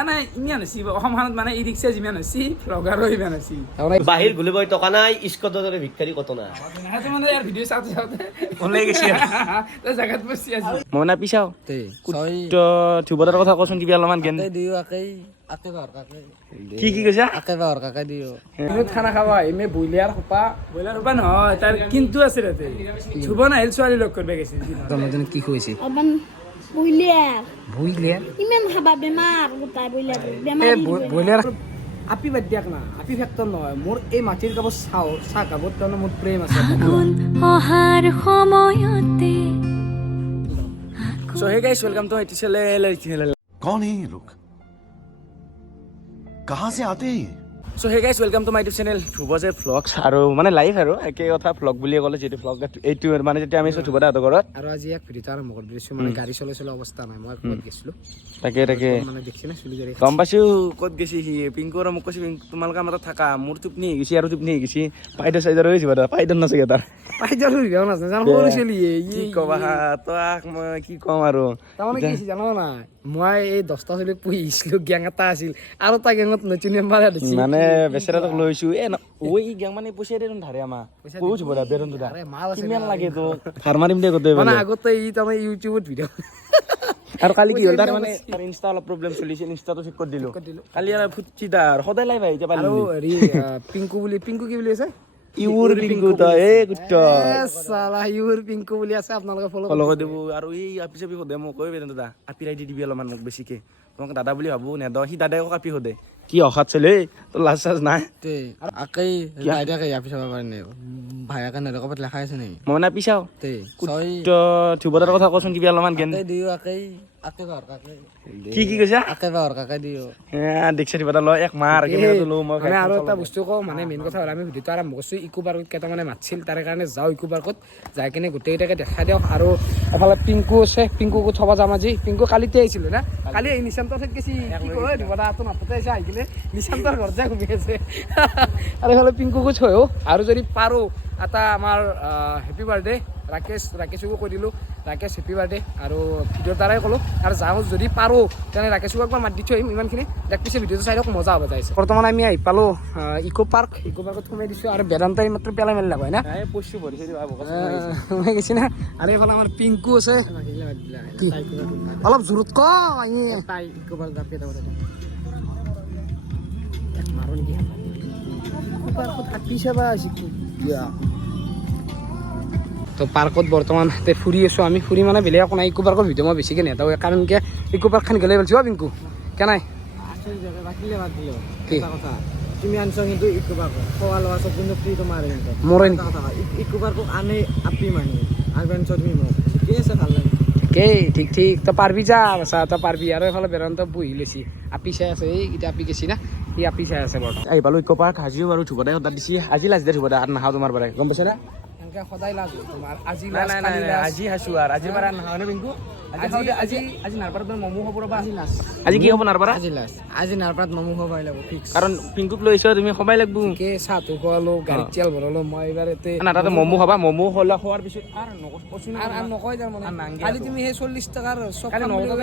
মানে ইমান হৈছে অসমখনত মানে ই ৰিক্সা যিমান হৈছে ব্লগাৰো ইমান হৈছে বাহিৰ ঘুলিবই টকা নাই স্কটৰ দৰে ভিক্ষাৰী কত নাই সেইটো মানে ইয়াৰ ভিডিঅ' চাওঁতে চাওঁতে ওলাই গৈছে তই জাগাত বসি আছি মই না পিছাও থুবতাৰ কথা কচোন কিবা অলপমান জ্ঞান কি কি কৈছা খানা খাব আহিমে ব্ৰইলাৰ সোপা নহয় তাৰ কিন্তু আছে তাতে ধুব নাহিল ছোৱালী লগ কৰিব গৈছিল জন্মদিনত কি খুৱাইছে ব্ৰইলাৰ ইমান খাবা বেমাৰ গোটাই ব্ৰইলাৰ আপি বাদ দিয়াক না আপি ফেক্টৰ নহয় মোৰ এই মাটিৰ কাপত চাহ কাপত তাৰমানে মোৰ প্ৰেম আছে So hey guys, welcome to IT channel. कौन है ये लोग कहाँ से आते हैं So hey guys, welcome to my YouTube channel. Thubose vlogs আৰু মানে লাইভ আৰু একে কথা vlog বুলি ক'লে যেটো vlog এইটো মানে যেতিয়া আমি থুবদা হাতৰ ঘৰত আৰু আজি এক ভিডিঅ' আৰম্ভ কৰি দিছো মানে গাড়ী চলাই অৱস্থা নাই মই ক'ত গৈছিলো তাকে মানে দেখছি না চুলি গাড়ী গম পাইছো ক'ত গৈছি সি পিংকু আৰু মোক কৈছে তোমালোকে আমাৰ থাকা মোৰ টোপনি গৈছি আৰু টোপনি গৈছি পাইদৰ চাইদৰ হৈ যাব পাইদৰ নাচাগে তাৰ পাইদৰ হৈ গেল না জানো সৰু চলি কি কবা তোক মই কি কম আৰু তাৰমানে কি জানো না মই এই 10টা চলি পুহিছিলো গ্যাং এটা আছিল আৰু তা গ্যাংত নতুন মেম্বাৰ দিছি মানে বেচেৰাটোক লৈছো এ ওই গ্যাং মানে পইচা দেন ধাৰে আমা বহুত বড়া বেৰন দুটা কিমান লাগে তো ফাৰ মাৰিম দে গতে মানে আগতে ই তাৰমানে ইউটিউবত ভিডিঅ' আৰু কালি কি হ'ল তাৰ মানে তাৰ ইনষ্টা অলপ প্ৰব্লেম চলিছে ইনষ্টাটো ঠিক কৰি দিলো কালি আৰু ফুটছি তাৰ সদায় লাইভ আহি যাব আৰু হেৰি পিংকু কি বুলি আছে ইউৰ পিংকু ত এ গুট্ট সালা ইউৰ পিংকু বুলি আছে আপোনালোকে ফলো কৰি দিব আৰু এই আপি চাপি সদে মোক কৈ বেন দাদা আপি ৰাইডি দিবি অলপমান মোক বেছিকে তোমাক দাদা বুলি ভাবো নেদ সি দাদাই কাপি সদে কি অখাত চলে তো লাজ চাজ নাই আকেই আইডিয়াকে ইয়াৰ পিছত পাৰি ভাইয়াকে নেদেকত লেখা আছে নেকি মই না পিছাও থুবতাৰ কথা কচোন কিবা অলপমান জ্ঞান কি কৈছা দেখছা দিবা ল এক মাৰ কেমেৰাটো লো মই মানে আৰু এটা বস্তু কওঁ মানে মেইন কথা হ'ল আমি ভিডিঅ'টো আৰম্ভ কৰিছোঁ ইকো পাৰ্কত কেইটামানে মাতিছিল তাৰে কাৰণে যাওঁ ইকো পাৰ্কত যাই কিনে গোটেইকেইটাকে দেখাই দিয়ক আৰু এফালে পিংকু আছে পিংকুকো থব যাম আজি পিংকু কালিতে আহিছিলে না কালি এই নিশান্তৰ ঠাইত গেছি কি কয় দিবদাটো নাপতে আছে আহি কিনে নিশান্তৰ ঘৰত যাই ঘুমি আছে আৰু এইফালে পিংকুকো থয়ো আৰু যদি পাৰোঁ এটা আমাৰ হেপী বাৰ্থডে ৰাকেশকো কৈ দিলোঁ ৰাকেশ হেপী বাৰ্থডে আৰু ভিডিঅ'ৰ দ্বাৰাই ক'লোঁ আৰু যাওঁ যদি পাৰোঁ তেনে ৰাকেশক একবাৰ মাতি দি থৈ আহিম ইমানখিনি দেখ পিছে ভিডিঅ'টো চাই দিয়ক মজা হ'ব যাইছে বৰ্তমান আমি আহি পালোঁ ইকো পাৰ্কত সোমাই দিছোঁ আৰু বেদান্তই মাত্ৰ পেলাই মেলি হয় না সোমাই গৈছে না আৰু এইফালে আমাৰ পিংকু আছে অলপ জোৰত ক ইকো পাৰ্ক তো পাৰ্কত বৰ্তমান ফুৰি আছোঁ আমি ফুৰি মানে বেলেগ একো নাই ইকো পাৰ্কৰ ভিডিঅ' মই বেছিকৈ নেদাওঁ কাৰণ কি ইকো পাৰ্কখন গ'লে পাইছোঁ পিংকু কেনাই তুমি আনছ কিন্তু ইকো পাৰ্কত খোৱা লোৱা চব কিন্তু ফ্ৰী তোমাৰ মোৰ ইকো পাৰ্কক আনে আপি মানে আৰু তুমি মোক ঠিকেই আছে ভাল লাগে ঠিক তই পাৰবি যা বাচা তই পাৰবি আৰু এইফালে বেৰন্ত বহি লৈছি আপি চাই আছে এই এতিয়া আপি গেছি না সি আপি চাই আছে বৰ্তমান আহি পালোঁ ইকো পাৰ্ক আজিও বাৰু থুবদাই সদায় দিছে আজি লাজ দে থুবদা আৰু নাখাওঁ তোমাৰ পৰাই গম পাইছা না সদায় লাজ তোমাৰ আজি আজি হাঁচো আৰু আজিৰ পৰা নাখাওঁ নে পিংকু আজি নাৰপাৰত মমো হ'ব ৰ'বা আজি কি হ'ব নাৰপাৰা আজি নাৰপাৰত মমো খাব লাগিব ফিক্স কাৰণ পিংকুক লৈ আহিছো তুমি সবাই লাগব কে চাহটো খোৱালো গাড়ীত তেল ভৰালো মই এইবাৰ না তাতে মমো খাবা মমো খোৱাৰ পিছত আৰু নকয় তাৰমানে কালি তুমি সেই 40 টকাৰ চব নটাত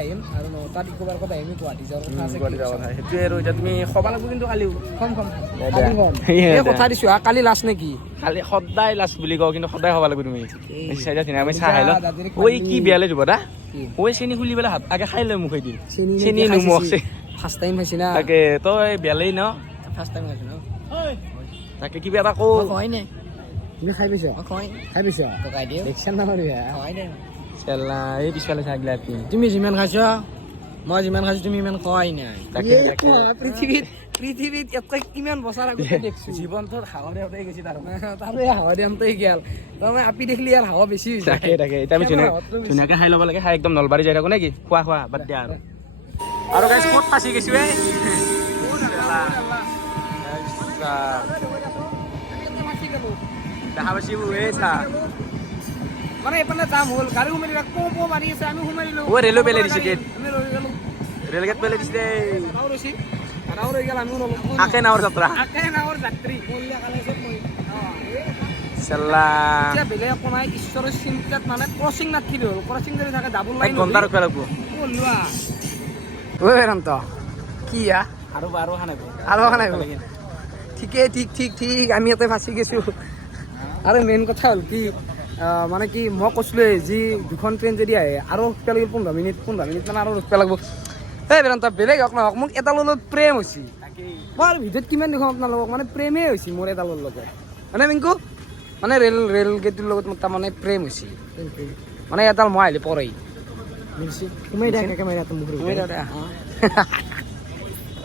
আহিম আৰু নটাত ইকো পাৰ্কত আহিম গুৱাহাটী যোৱাৰ কথা আছে সেইটোৱে আৰু এতিয়া তুমি খবা লাগব কিন্তু কালিও কম কথা দিছো কালি লাষ্ট নেকি কালি সদায় লাষ্ট বুলি কওঁ কিন্তু সদায় খাব লাগিব তুমি আমি চাহ খাই লওঁ ঐ কি বেয়ালে দিব দা ঐ চেনি খুলি পেলাই হাত আগে খাই লৈ মুখাই দিম চেনি নুমুখছে ফাৰ্ষ্ট টাইম খাইছি না তাকে তই বেয়ালেই ন ফাৰ্ষ্ট টাইম খাইছি ন তাকে কিবা এটা কওঁ হয় নে তুমি খাই পাইছা খাই পাইছা ককাই দিও দেখছা না হয় দে চেলা এই পিছফালে চাগিলা তুমি যিমান খাইছা মই যিমান খাইছো তুমি ইমান খোৱাই নাই তাকে পৃথিৱীত এটা কিমান বছৰ আগতে দেখছো জীৱনটোত হাৱা দিওঁতে গৈছে তাৰ হাৱা দিওঁতে গেল তাৰমানে আপি দেখিলি ইয়াৰ হাৱা বেছি হৈছে তাকে এতিয়া আমি ধুনীয়াকে খাই ল'ব লাগে খাই একদম নলবাৰী যাই থাকো নেকি খোৱা বাদ দিয়া আৰু গাইছ ক'ত ফাঁচি গৈছো দেখা পাইছি মানে এইপিনে যাম হ'ল গাড়ী সোমাই দিলা কো মাৰি আছে আমি সোমাই দিলো ৰেলো পেলাই দিছে গেট আমি ৰৈ গেলো ৰেল গেট পেলাই দিছে নাও ৰৈছি নাও ৰৈ গেল আমিও নললো আকে নাৱৰ যাত্ৰা যাত্ৰী মল্লিয়া কালে চব মই চেল্লা এতিয়া বেলেগ একো নাই ঈশ্বৰৰ চিন্তাত মানে ক্ৰচিং নাথাকিলে হ'ল ক্ৰচিং যদি থাকে ডাবল লাইন ঘণ্টা ৰখিব লাগিব ঐ বেদান্ত কি আৰু বাৰো খানা আৰু নাই ঠিকেই ঠিক আমি ইয়াতে ফাঁচি গৈছোঁ আৰু মেইন কথা হ'ল কি মানে কি মই কৈছিলোঁৱে যি দুখন ট্ৰেইন যদি আহে আৰু ৰখিব লাগিব 15 মিনিট মানে আৰু ৰখিব লাগিব এই বেদান্ত বেলেগ হওক নহওক মোক এডালৰ লগত প্ৰেম হৈছে মই আৰু ভিডিঅ'ত কিমান দেখোঁ আপোনালোকক মানে প্ৰেমেই হৈছে মোৰ এডালৰ লগত মানে পিংকু মানে ৰেল গেটটোৰ লগত মোৰ তাৰমানে প্ৰেম হৈছে মানে এডাল মই আহিলে পৰেই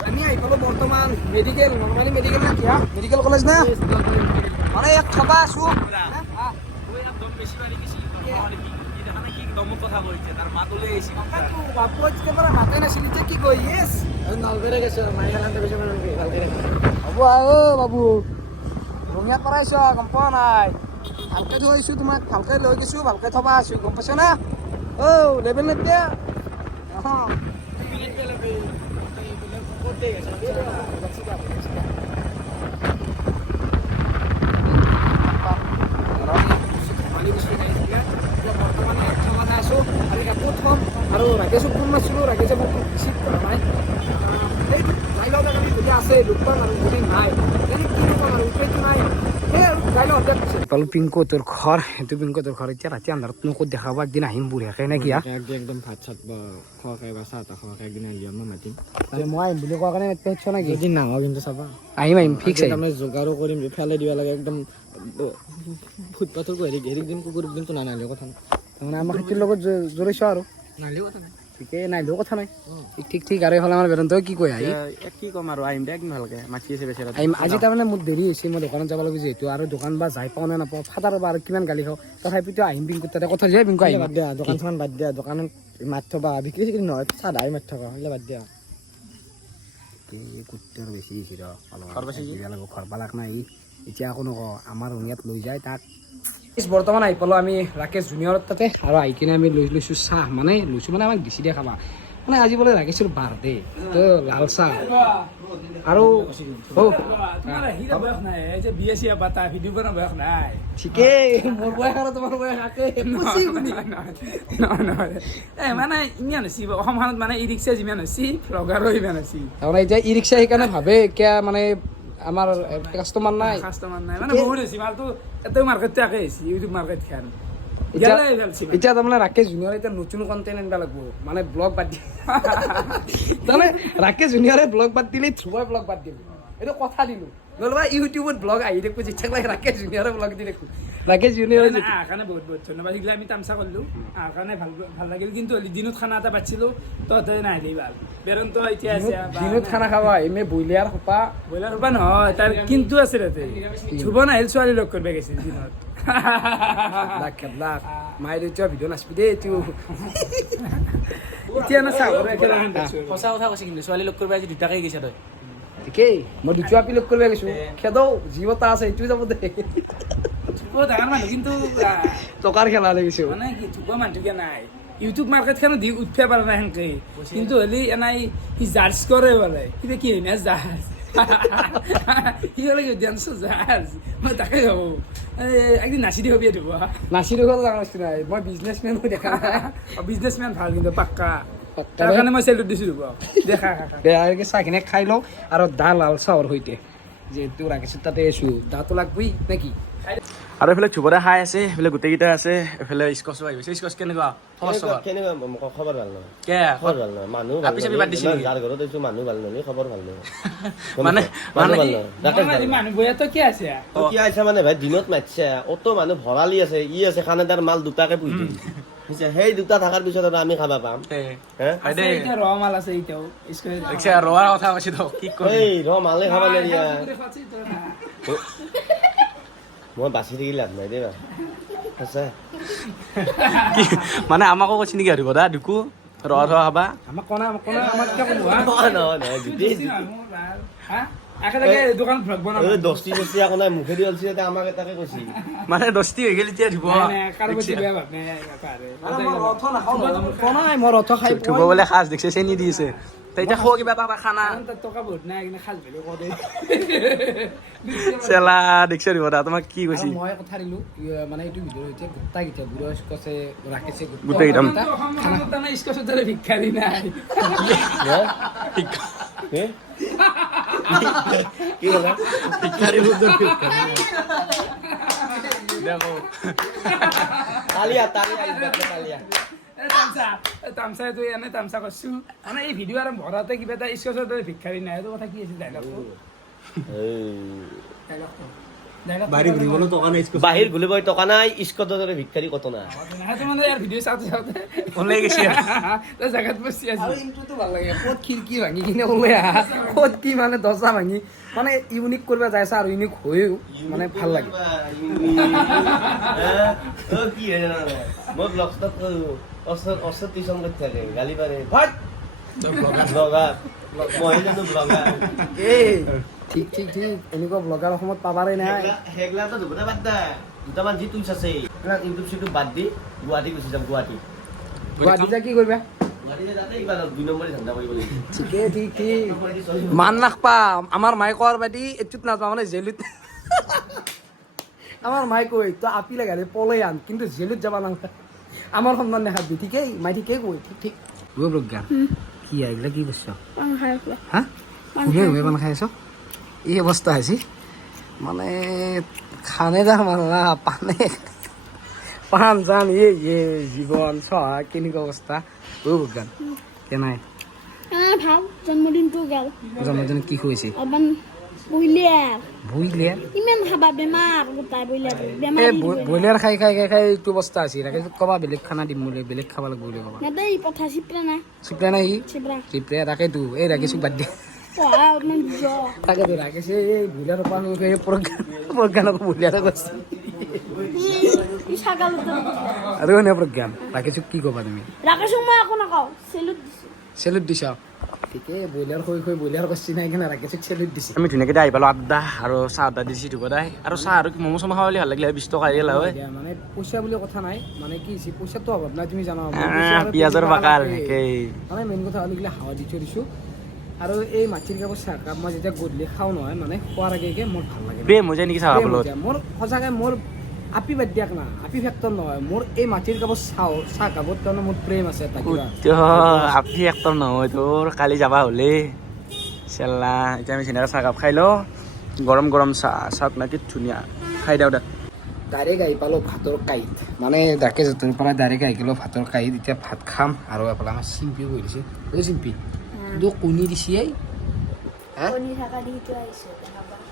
আমি আহি পালোঁ বৰ্তমান মেডিকেল নলবাৰী মেডিকেল না কিয়া মেডিকেল কলেজ না মানে ইয়াত থবা আছোঁ মাতে নাছিলি যে কি কয় ইয়েছ হ'ব অ বাবু ৰঙিয়াত পৰাইছ গম পোৱা নাই ভালকৈ থৈছোঁ তোমাক ভালকৈ লৈ গৈছোঁ ভালকৈ থবা আছোঁ গম পাইছ না লেবেল নিদিয়া আৰু ৰাকেশক ফোন মাৰিছিলোঁ ৰাকেশে মোক ৰিচিভ কৰা নাই সেইটো যাই লওক আমি যদি আছে দুখন আৰু যদি নাই তেনে কি নকম আৰু উপায়টো নাই সেই আৰু যাই লওক পালোঁ পিংকুহঁতৰ ঘৰ সেইটো পিংকুহঁতৰ ঘৰ এতিয়া ৰাতি আন্ধাৰতনো ক'ত দেখাব একদিন আহিম বুঢ়ীয়াকে নে কি একদম ভাত চাত বা খোৱাকৈ বা চাহ তাহ খোৱাকৈ একদিন আহিলে মই মাতিম মই আহিম বুলি কোৱা কাৰণে মাতিছ নেকি এদিন নাহোঁ কিন্তু চাবা আহিম ফিক্স আহিম তাৰমানে যোগাৰো কৰিম ফেলাই দিব লাগে একদম ফুটপাথৰ হেৰি দিন কুকুৰ দিনটো নানাহিলেও কথা নাই তাৰমানে আমাৰ খেতিৰ লগত জড়িছ আৰু নাহিলেও কথা নাই ঠিকেই নাহিলেও কথা নাই ঠিক আৰু এইফালে আমাৰ বেদান্তই কি কয় আহি কি ক'ম আৰু আহিম দে একদম ভালকৈ মাতি আছে বেছি আহিম আজি তাৰমানে মোৰ দেৰি হৈছে মই দোকানত যাব লাগিব যিহেতু আৰু দোকান বা যাই পাওঁ নে নাপাওঁ ফাটাৰ বা আৰু কিমান গালি খাওঁ তথাপিতো আহিম পিংকুৰ তাতে কথা যায় পিংকু আহিম বাদ দিয়া দোকান চোকান বাদ দিয়া দোকানত মাত থবা বিক্ৰী চিক্ৰী নহয় চাহ দাই মাত থকা সেইবিলাক বাদ দিয়া কুত্তৰ বেছি দিছে ঘৰ পালাক নাই এতিয়া আকৌ নকওঁ আমাৰ ৰঙিয়াত লৈ যায় তাক বৰ্তমান আহি পালোঁ আমি ৰাকেশ জুনিয়ৰৰ তাতে আৰু আহি কিনে আমি লৈছোঁ চাহ মানে আমাক বেছি দিয়ে খাবা মানে আজি বোলে ৰাকেশৰ বাৰ্থডে তো লাল চাহ আৰু ঠিকেই মোৰ বয়স আৰু তোমাৰ বয়স মানে ইমান হৈছে অসমখনত মানে ই ৰিক্সা যিমান হৈছে ভ্লগাৰো ইমান হৈছে তাৰমানে এতিয়া ই ৰিক্সা সেইকাৰণে ভাবে কিয় মানে আমাৰ কাষ্টমাৰ নাই মানে বহুত হৈছে মালটো এটাও মাৰ্কেটটো একে হৈছে ইউটিউব মাৰ্কেট খান এতিয়া তাৰমানে ৰাকেশ জুনিয়ৰে এতিয়া নতুন কণ্টেণ্ট আনিব লাগিব মানে ব্লগ বাদ দিয়ে তাৰমানে ৰাকেশ জুনিয়ৰে ব্লগ বাদ দিলে ধ্ৰুৱই ব্লগ বাদ দিব এইটো কথা দিলোঁ নহ'লে ইউটিউবত ব্লগ আহি দেখোঁ যেতিয়া লাগে ৰাকেশ জুনিয়ৰে ব্লগ দি দেখোঁ ৰাকেশ জুনিয়ৰে আহাৰ কাৰণে বহুত বহুত ধন্যবাদ এইগিলা আমি তামচা কৰিলোঁ আহাৰ কাৰণে ভাল লাগিল কিন্তু দিনত খানা এটা পাতিছিলোঁ তহঁতে নাহিলেই ভাল বেৰন্ত এতিয়া আছে দিনত খানা খাবা এমে ব্ৰইলাৰ সোপা নহয় তাৰ কিন্তু আছে তাতে ধ্ৰুৱ নাহিল ছোৱালী লগ কৰিব গৈছিল দিনত মায়ে এতিয়া ভিডিঅ' নাচবি দেই এইটো এতিয়া নাচাওঁ সঁচা কথা কৈছে কিন্তু ছোৱালী লগ কৰিব আজি দুটাকে গৈছে তই ঠিকেই মই দুটা আপি লগ কৰিব গৈছোঁ খেদৌ জীৱতা আছে এইটোৱে যাব দে ডাঙৰ মানুহ কিন্তু টকাৰ খেলা লাগিছোঁ মানে কি ধ্ৰুৱ মানুহকে নাই ইউটিউব মাৰ্কেটখনো দি উঠিব পৰা নাই সেনেকে কিন্তু হ'লে এনেই সি জাৰ্জ কৰে বোলে কিবা কি হয় না জাৰ্জ সি হ'লে কি ডেন্স জাৰ্জ মই তাকে ভাবোঁ একদিন নাচি দিব ধ্ৰুৱ নাচি দেখোন ডাঙৰ বস্তু নাই মই বিজনেছমেন হৈ দেখা নাই বিজনেছমেন ভাল কিন্তু পাক্কা তাৰ কাৰণে মই চেলুট দিছোঁ ধ্ৰুৱ দেখা বেয়াকৈ চাহখিনি খাই লওঁ আৰু দা লাল চাহৰ সৈতে যিহেতু ৰাখিছোঁ তাতে আছোঁ দাটো লাগবই নে কি আৰু এইফালে ধ্ৰুৱদা খাই আছে এইফালে গোটেইকেইটা আছে এইফালে স্কচো আহিছে স্কচ কেনেকুৱা কেনেকুৱা খবৰ ভাল নহয় কে খবৰ ভাল নহয় মানুহ আপি চাপি বাদ দিছে নেকি? যাৰ ঘৰত আহিছো মানুহ ভাল নহয় খবৰ ভাল নহয় মানে মানুহ ভাল নহয় মানুহ বয়াতো কি আছে কি আহিছে মানে ভাই দিনত মাতিছে অত মানুহ ভৰালি আছে ই আছে খানাদাৰ মাল দুটাকে পুহি দিছে সেই দুটা থকাৰ পিছত আৰু আমি খাবা পাম এতিয়া ৰ মাল আছে এতিয়াও ৰোৱাৰ কথা কৈছে তো কি কৰিম এই ৰ মালে খাবা নোৱাৰি মই বাচি থাকি লাভ নাই দেই সঁচা মানে আমাকো কৈছে নেকি আৰু দা দুকু ৰ খাবা আমাক কনা আমাক কিয় ক'ব নহয় নহয় একেলগে দোকান ভ্লগ বনাব দস্তি চস্তি একো নাই মুখেদি ওলছি এতিয়া আমাক এটাকে কৈছি মানে দস্তি হৈ গেল এতিয়া দিব কাৰো প্ৰতি বেয়া ভাৱ নাই পাৰে নাই মই ৰথ খাই ধুব বোলে সাজ দেখিছে চেনি দিছে এতিয়া খোৱা কিবা এটা খানা তাত টকা বহুত নাই কিন্তু খাজ ভেলু কওঁ দেই চেলা দেখিছে দিব দা তোমাক কি কৈছি মই কথা দিলো মানে এইটো ভিডিঅ' হৈছে গোটাই কেইটা বুঢ়া কছে ৰাখিছে গোটেই কেইটা অসমত তাৰমানে স্কচৰ দৰে ভিক্ষাৰী নাই হে কি হলা তালিয়া তালিয়া ইবাতে তালিয়া তামচা এইটো এনে তামচা কৰছো মানে এই ভিডিঅ' আৰু ভৰাতে কিবা এটা স্কচৰ দৰে ভিক্ষাৰী নাই এইটো কথা কি আছিল ডাইলগটো বাহিৰ ঘুলিব টকা নাই স্কটৰ দৰে ভিক্ষাৰী কত নাই সেইটো মানে ইয়াৰ ভিডিঅ' চাওঁতে চাওঁতে ওলাই গৈছে তই জেগাত বচি আছি আৰু ইনটোতো ভাল লাগে ক'ত খিৰিকী ভাঙি কিনে ওলাই আহা ক'ত কি মানে দৰ্জা ভাঙি মানে ইউনিক কৰিব যাইছা আৰু ইউনিক হৈও মানে ভাল লাগে কি মই ব্লগষ্টক অস্ত টিউচন কৰি থাকে গালি পাৰে ভাট ব্লগাৰ মই জানো ব্লগাৰ এই ঠিক ঠিক ঠিক এনেকুৱা ব্লগাৰ অসমত পাবাৰে নাই সেইগিলাটো দুটা বাদ দে দুটামান যি টুলছ আছে ইউটিউব চিউটিউব বাদ দি গুৱাহাটী গুচি যাম গুৱাহাটী গুৱাহাটীত কি কৰিবা গুৱাহাটীতে তাতে কিবা 2 নম্বৰী ধান্দা কৰিব লাগিব ঠিকে ঠিক ঠিক মান নাখপা আমাৰ মায়ে কোৱাৰ বাদি এইটোত নাযাওঁ মানে জেলুত আমাৰ মায়ে কৈ তই আপি লাগে পলাই আন কিন্তু জেলুত যাব নালাগে আমাৰ সন্মান দেখাবি ঠিকেই মাই ঠিকেই কৈ ঠিক ঠিক প্ৰজ্ঞা কি আহিলে কি বস্তু হা ঘুমে ঘুমে পান খাই আছ এই অৱস্থা হৈছে মানে খানেদাৰ মানলা পানে পান জান জীৱন চহা কেনেকুৱা অৱস্থা প্ৰজ্ঞান কেনাই ভাল জন্মদিনটো গেল জন্মদিনত কি খুৱাইছে অকমান বইলিয়াৰ বইলিয়াৰ ইমান খাবা বেমাৰ গোটাই বইলিয়াৰ এই বেমাৰ বইলাৰ খাই খাই খাই খাই এইটো অৱস্থা আছে তাকে ক'বা বেলেগ খানা দিম বুলি বেলেগ খাব লাগিব বুলি ক'বা নেদেই পঠা চিপৰা নাই চিপৰা নাই সি চিপৰা চিপৰা তাকেতো এই ৰাখিছোঁ বাদ দিয়ে পঢ়া অকমান বুজ তাকেতো ৰাখিছে এই বইলাৰৰ পৰা এই প্ৰজ্ঞানক বইলাৰ কৈছে ছাগাল আৰু এনে প্ৰজ্ঞান ৰাখিছোঁ কি ক'বা তুমি ৰাখিছো মই একো নকওঁ চেলুট দিছো চেলুট দিছ ঠিকে ব্ৰইলাৰ হৈ হৈ ব্ৰইলাৰ কৰছি নাই কিনে ৰাখিছোঁ চেলুট দিছে আমি ধুনীয়াকৈ আহি পালোঁ আড্ডা আৰু চাহ আড্ডা দিছি ধুব দাই আৰু চাহ আৰু ম'ম' চম' খাবলৈ ভাল লাগিলে 20 টকা আহিলে হয় মানে পইচা বুলি কথা নাই মানে কি হৈছে পইচাটো অভাৱ নাই তুমি জানা পিঁয়াজৰ বাকাল মানে মেইন কথা হ'ল এইগিলা হাৱা দি থৈ দিছোঁ আৰু এই মাটিৰ কাপৰ চাহকাপ মই যেতিয়া গধূলি খাওঁ নহয় মানে খোৱাৰ আগে মোৰ ভাল লাগে প্ৰেম হৈ যায় নেকি চাহ খাবলৈ মোৰ সঁচাকৈ মোৰ আপি বাদ দিয়াক না আপি ফেক্টৰ নহয় মোৰ এই মাটিৰ কাপত চাহকাপত তাৰমানে মোৰ প্ৰেম আছে এটা কিবা আপি একদম নহয় তোৰ কালি যাবা হ'লে চেল্লা এতিয়া আমি ধুনীয়াকৈ চাহকাপ খাই লওঁ গৰম গৰম চাহ নাকি ধুনীয়া খাই দিওঁ দে ডাইৰেক্ট আহি পালোঁ ভাতৰ কাঁহীত মানে ডাকে য'তৰ পৰা ডাইৰেক্ট আহি গ'লোঁ ভাতৰ কাঁহীত এতিয়া ভাত খাম আৰু এফালে আমাৰ চিম্পিও কৰি দিছে অ' চিম্পি কিন্তু কণী দিছে কণী থকা দিটো আহিছে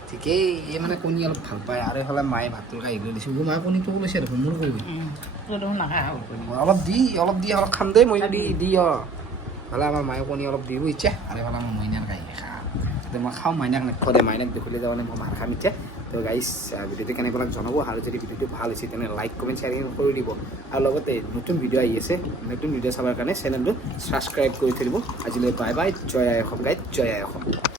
ঠিকেই এই মানে কণী অলপ ভাল পায় আৰু এইফালে মায়ে ভাতৰ কাঁহীত লৈ দিছোঁ মায়ে কণীটো লৈছে দেখোন মোৰ কৈ অলপ দি অলপ খাম দেই মই দি এইফালে আমাৰ মায়ে কণী অলপ দিব ইচ্ছা আৰু এইফালে আমাৰ মইনাৰ কাঁহী খাম এতিয়া মই খাওঁ মাইনাক নেখোৱা দে মাইনাক দেখিলে তাৰমানে মই মাৰ খাম ইচ্ছা তো গাইজ ভিডিঅ'টো কেনেকৈ জনাব আৰু যদি ভিডিঅ'টো ভাল হৈছে তেনে লাইক কমেণ্ট শ্বেয়াৰিং কৰি দিব আৰু লগতে নতুন ভিডিঅ' আহি আছে নতুন ভিডিঅ' চাবৰ কাৰণে চেনেলটো ছাবস্ক্ৰাইব কৰি থৈ দিব আজিলৈ বাই বাই জয় আই অসম গাইড জয় আই অসম